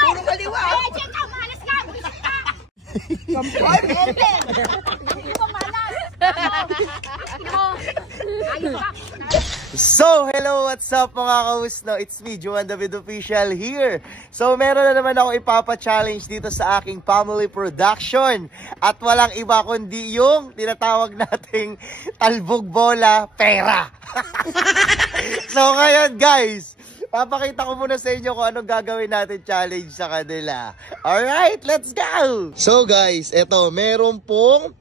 Puro kaliwa. Check out, malas ka. Kampay. Hindi mo malas. Ayun ka. So, hello, what's up mga kausno? It's me, Juan David Official here. So, meron na naman ako ipapa-challenge dito sa aking family production. At walang iba kundi yung tinatawag nating talbog bola pera. So, ngayon guys, papakita ko muna sa inyo kung anong gagawin natin challenge sa kanila. Alright, let's go! So guys, eto, meron pong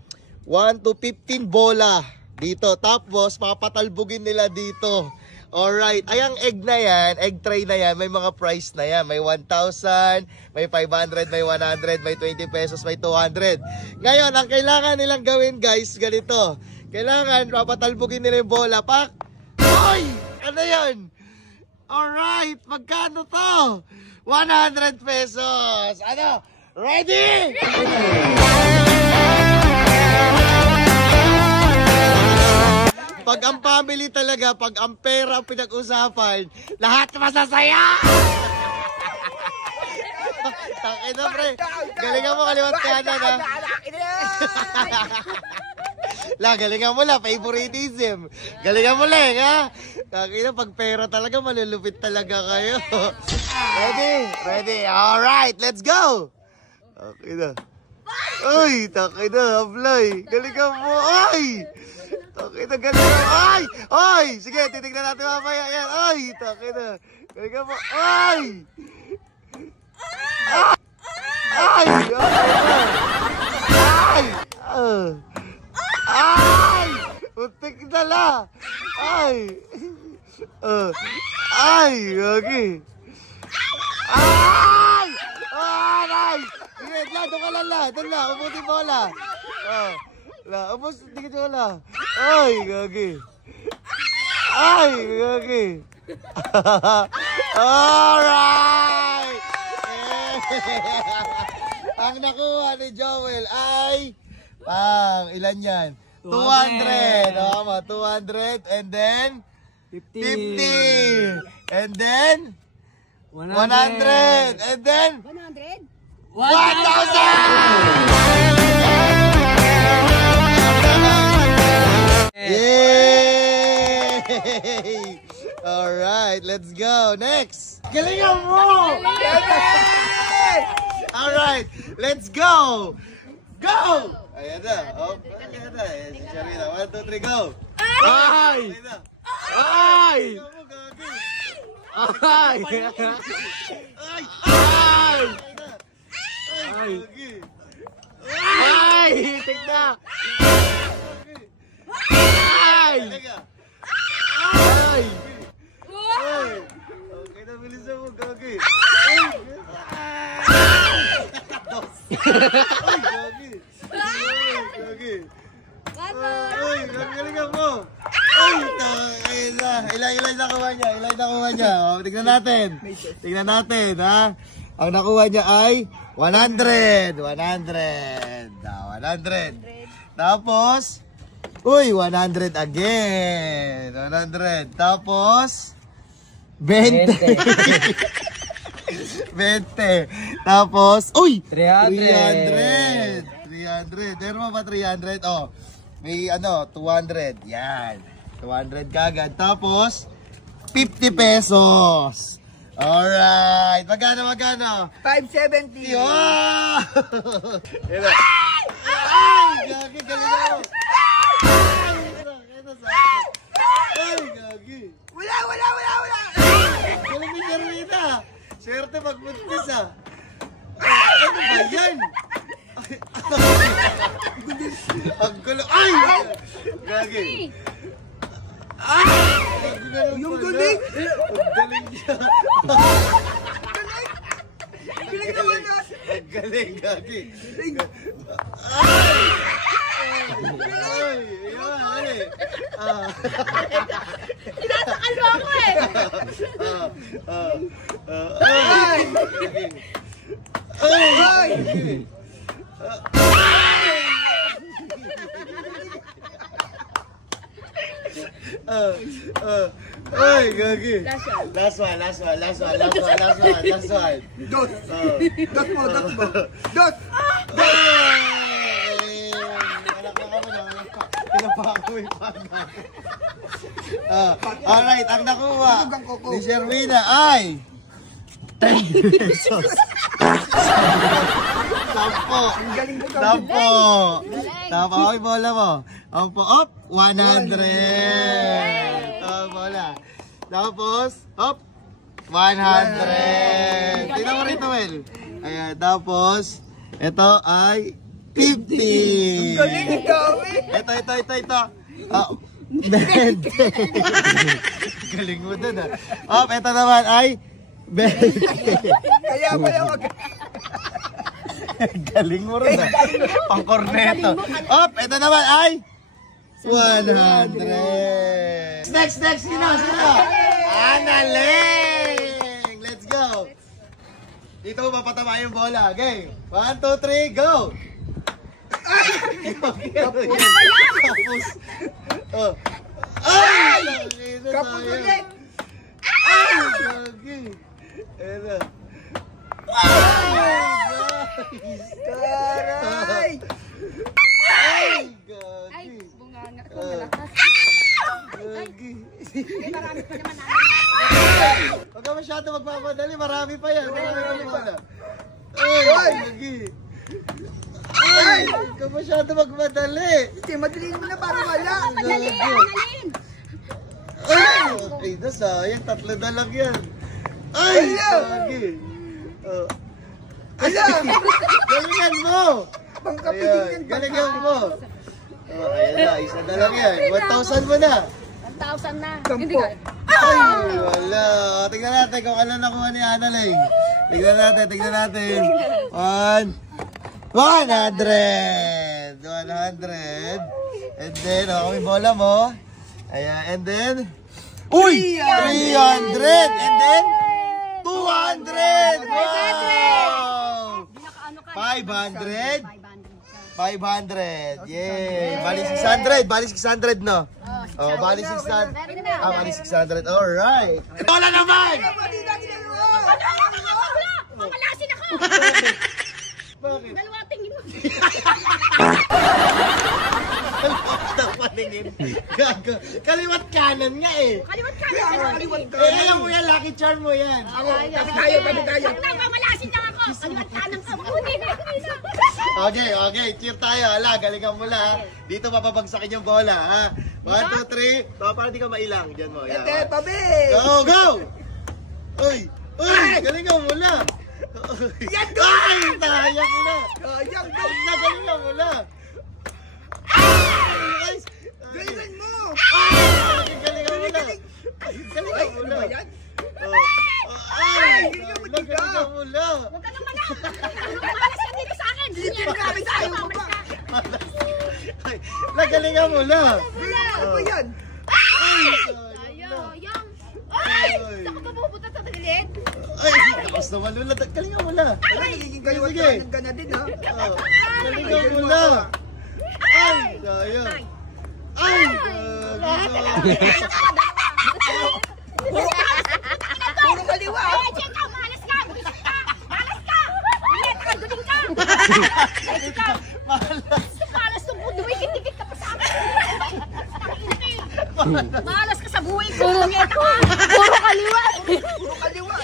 1 to 15 bola dito. Tapos, papatalbugin nila dito. Alright. Ayang egg na yan, egg tray na yan, may mga price na yan. May 1,000, may 500, may 100, may 20 pesos, may 200. Ngayon, ang kailangan nilang gawin guys, ganito. Kailangan, papatalbugin nila yung bola. Pak! Hoy! Ano yan? Alright. Magkano to? 100 pesos. Ano? Ready? Pag ang family talaga, pag ang pera ang pinag-usapan, lahat masasaya! Takina pre, galingan mo kaliwat kanan ha. Galingan mo lang, favoritism. Galingan mo lang ha. Takina, pag pera talaga, malulupit talaga kayo. Ready, alright, let's go! Takina. Ay, takina, ablay. Galingan mo, ay! Okay na, galing na. Ay! Ay! Sige, titignan natin mamaya. Yan. Ay! Taki na. Galing ka po. Ay! Ay! Ay! Ay! Ay! Untik na la. Ay! Ay! Okay. Ay! Ay! Sige, doon ka lang la. Doon la. Umuti mo la. Ubos, tingin nyo wala. Ay, gagi. Ay, gagi. Alright! Ang nakuha ni Joel ay ilan yan? 200. Tama, 200. And then 50. And then 100. And then 100? 1,000! Yay! Alright, let's go. Next! Galingan mo! Alright, let's go! Go! Ayan na. Ayan na. Sharina, 1, 2, 3, go! Ay! Ay! Ay! Ay! Ay! Ay! Hitik na! Ay! Ay! Ay! Okay na, bilisan mo, gagi. Ay! Ay, gagi. Gagi. Ay, galingan mo. Ay, ilan nakuha niya? Ilan nakuha niya? Tignan natin. Tignan natin, ha? Ang nakuha niya ay 100. 100. 100. Tapos, uy, 100 again. 100. Tapos, 20. 20. Tapos, uy, 300. 300. Meron mo ba 300? Oh, may 200. Yan. 200 kagad. Tapos, 50 pesos. Alright. Magkano? 570. Wow! Ay! Gagi, galing ako. Ay, gagi. Wala. Galing ni Sharina. Swerte magbuntis ah. Ano ba yan? Ang gulo. Ay! Gagi. Ay! Yung galing. Ang galing niya. Galing naman na. Ang galing, gagi. Tinatakal mo ako eh! Ay! Ay! Ay, gagi. Last one. Dot. Dot mo. Dot. Alright, ang nakuha ni Sherwina ay 10 pesos. 10. Ang galing mo ka. 10. Okay, bola mo. Ang po, op, 100. Bola. Tapos, op, 100. Tingnan mo rito, Wel. Ayan, tapos, ito ay 50. Galing ang dami. Ito. Oh, 20. Galing mo dun, ah. Op, ito naman ay 20. Kaya pala wag. Galing mo rin, ah. Pang corneto. Op, ito naman ay 100. Next. Sino? Analing! Let's go. Dito mo papatama yung bola. Okay. 1, 2, 3, go! Tapos. Oh. Ay! Kapag ulit. Ay! Gagi. Eto. Taray. Ay! Ay, Gagi. bunganga ko malakas. Gagi. Marami pa naman namin. Huwag ka masyado magpapadali. Marami pa yan. Marami pa na. Ay! Gagi. Ay! Huwag ka masyado magpadali. Hindi, madaliin mo na para wala. Madali, madalin. Ay! Ay, sayang. 3 na lang yan. Ay! Gagi. Oh. Ala. Galingan mo! Pangkapiling yan. Galingan mo! Oh, ayan na. Isa na lang yan. 1,000 mo na. 1,000 na. Sampo. Ay! Wala. Tingnan natin kung ano nakuha ni Analing. Tingnan natin. 100! 100. And then, may bola mo. Ayan, and then... Uy! 300! And then... 200! Wow! 500! 500! Yay! Bali 600, no? Oh, bali 600. Bali 600. Alright! Bola naman! Mali na ginagawa. Mamalasin ako! Bakit? Dalawa tingin mo. Gago. Kaliwat kanan nga eh. Kaliwat ka Kaya na. kaliwat ka. Eh, alam mo yan, lucky charm mo yan. Tabi tayo. Ang mamalasin lang ako. Kaliwat ka ng kamay. Hindi na. Okay. Cheer tayo. Ala, galingan mo lang. Dito mapabagsakin yung bola, ha? 1, 2, 3. Para di ka mailang. Diyan mo. Yan. Ete, tabi. Go! Uy! Galingan mo lang. Yan, go! Ay! Sayang mo na. Sayang, go! Galingan mo lang. Galingan mo. Galingan mo lang. Galingan mo Ano ba lang. yan? Ay! Galingan mo, Galingan mo lang. Huwag ka nang malas. Mamalas ka dito sa akin. Hindi Grabe tayo mo pa. Ay, nagalingan mo lang. Ano ba yan? Ayong. Ay! Saan ka ba pupunta sa tagilid? Ay, tapos naman nun. Galingan mo lang. Wala, nagiging kayo at Sige. ka na din, ha? Galingan mo lang. Ay, sayang. Ay, Puro kaliwa. Ay, check ka! Malas ka! Buisit ka! Malas ka! Ingat ka! Duling ka! Malas ng budo. Dikit-dikit ka pa sa akin. Malas ka sa buhay ko. Ingat ka! Puro kaliwa! Puro kaliwa.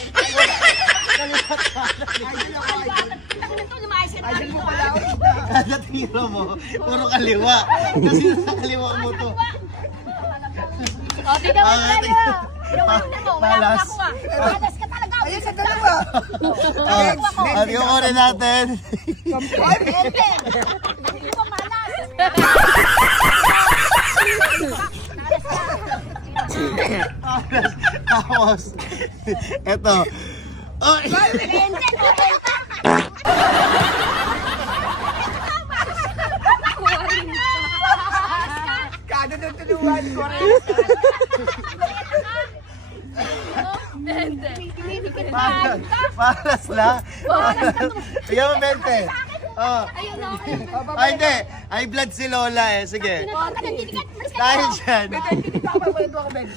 Idol mo pala ako. kada tiro mo, puro kaliwa. Kasi nasa kaliwa mo to. O, tignan mo na mo. Tignan mo. Wala Malas. akong nakuha. Malas ka talaga. Ayun sa dalawa. At yung uri natin. Kampay. Hindi ko malas. Tapos, eto. Oh, Kada doon tuluan ko. malas na. Bigyan mo 20. Oh. Ayun na. Ay, hindi. High blood si Lola eh. Sige. Dahil dyan. Hindi pa ako kwento ako, Ben.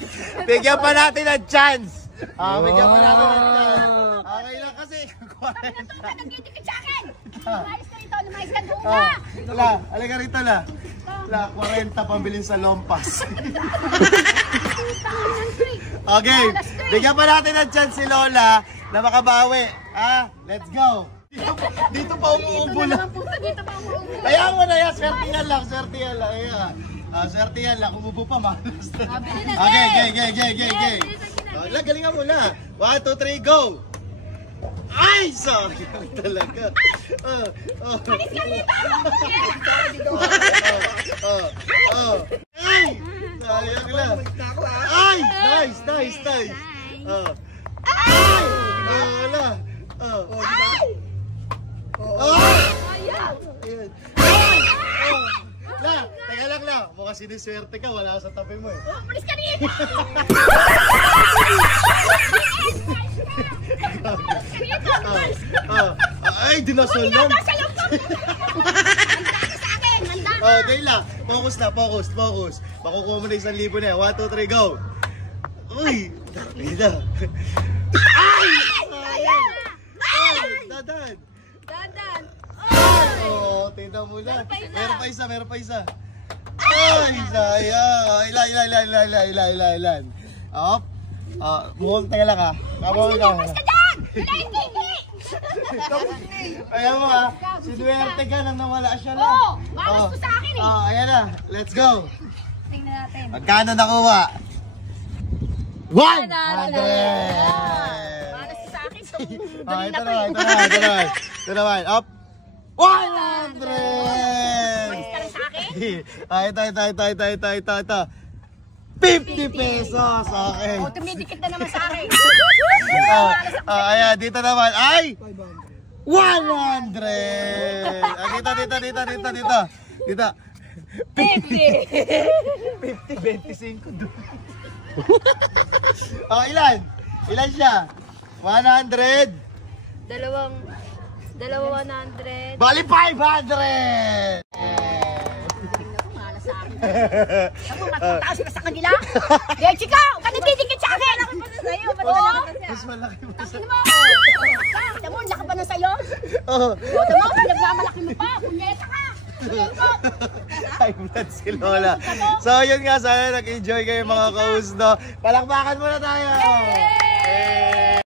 Bigyan pa natin ng chance. Bigyan pa natin ng chance. Okay lang kasi. 40. Nagdidikit sa akin. Lumayas ka rito. Lumayas ka doon na. Lola, halika rito la. Lola, 40 pambilin sa Lompas. Okay. Bigyan pa natin ng chance si Lola na makabawi. Let's go. Dito pa umuubo na. Dito pa ako. Kaya mo na yan, swertihan lang, swertihan lang. Ayan. Swertihan lang, umubo pa, malas. Okay. Galingan mo na. 1, 2, 3, go! Ay! Sayang talaga. Alis ka dito. Ay! Sayang lang. Ay! Nice! Ay! Wala. Ayaw. Teka lang la. Mukhang siniswerte ka. Wala ka sa tabi mo eh. Alis ka dito. Ay, dinasol lang. Nasa loob ko. Handa ka sa akin. Handa ka. Dayla. Focus na. Focus. Makukuha mo na 1,000 na yan. 1, 2, 3, go. Uy! Dayla. Ay! Dadan. Dadan. Tingnan mo lang. Meron pa isa. Ay, sayang. Ilan. Up. Teka lang ha. Umalis ka dyan. Wala yung kiki. Ayan mo ha. Sinuwerte ka nang nawala siya lang. Oo. Malas ko sa akin eh. Ayan na. Let's go. Tingnan natin. Magkano nakuha? 100! Malas ko sa akin. Ito naman. Up. 100! Umalis ka rin sa akin. Ito. 50 pesos. Okay. Tumidikit na naman sa akin. Ayan, dito naman. Ay! 100! Dito. 50, 25 doon. Ilan? Ilan siya? 100? Dalawa 100. Bali 500! Malas sa akin. Ako, matataas ka sa kanila. Dahil chika, ka nagdidikit sa akin. Ako pa na sa'yo. Mas malaki mo sa... Tangin mo. Tama mo, laki pa na sa'yo. Oh. Tama mo, nagmamalaki mo pa. Punyeta ka. High blood si Lola. So yun nga, sana nag-enjoy kayo mga kausno. Palakpakan muna tayo!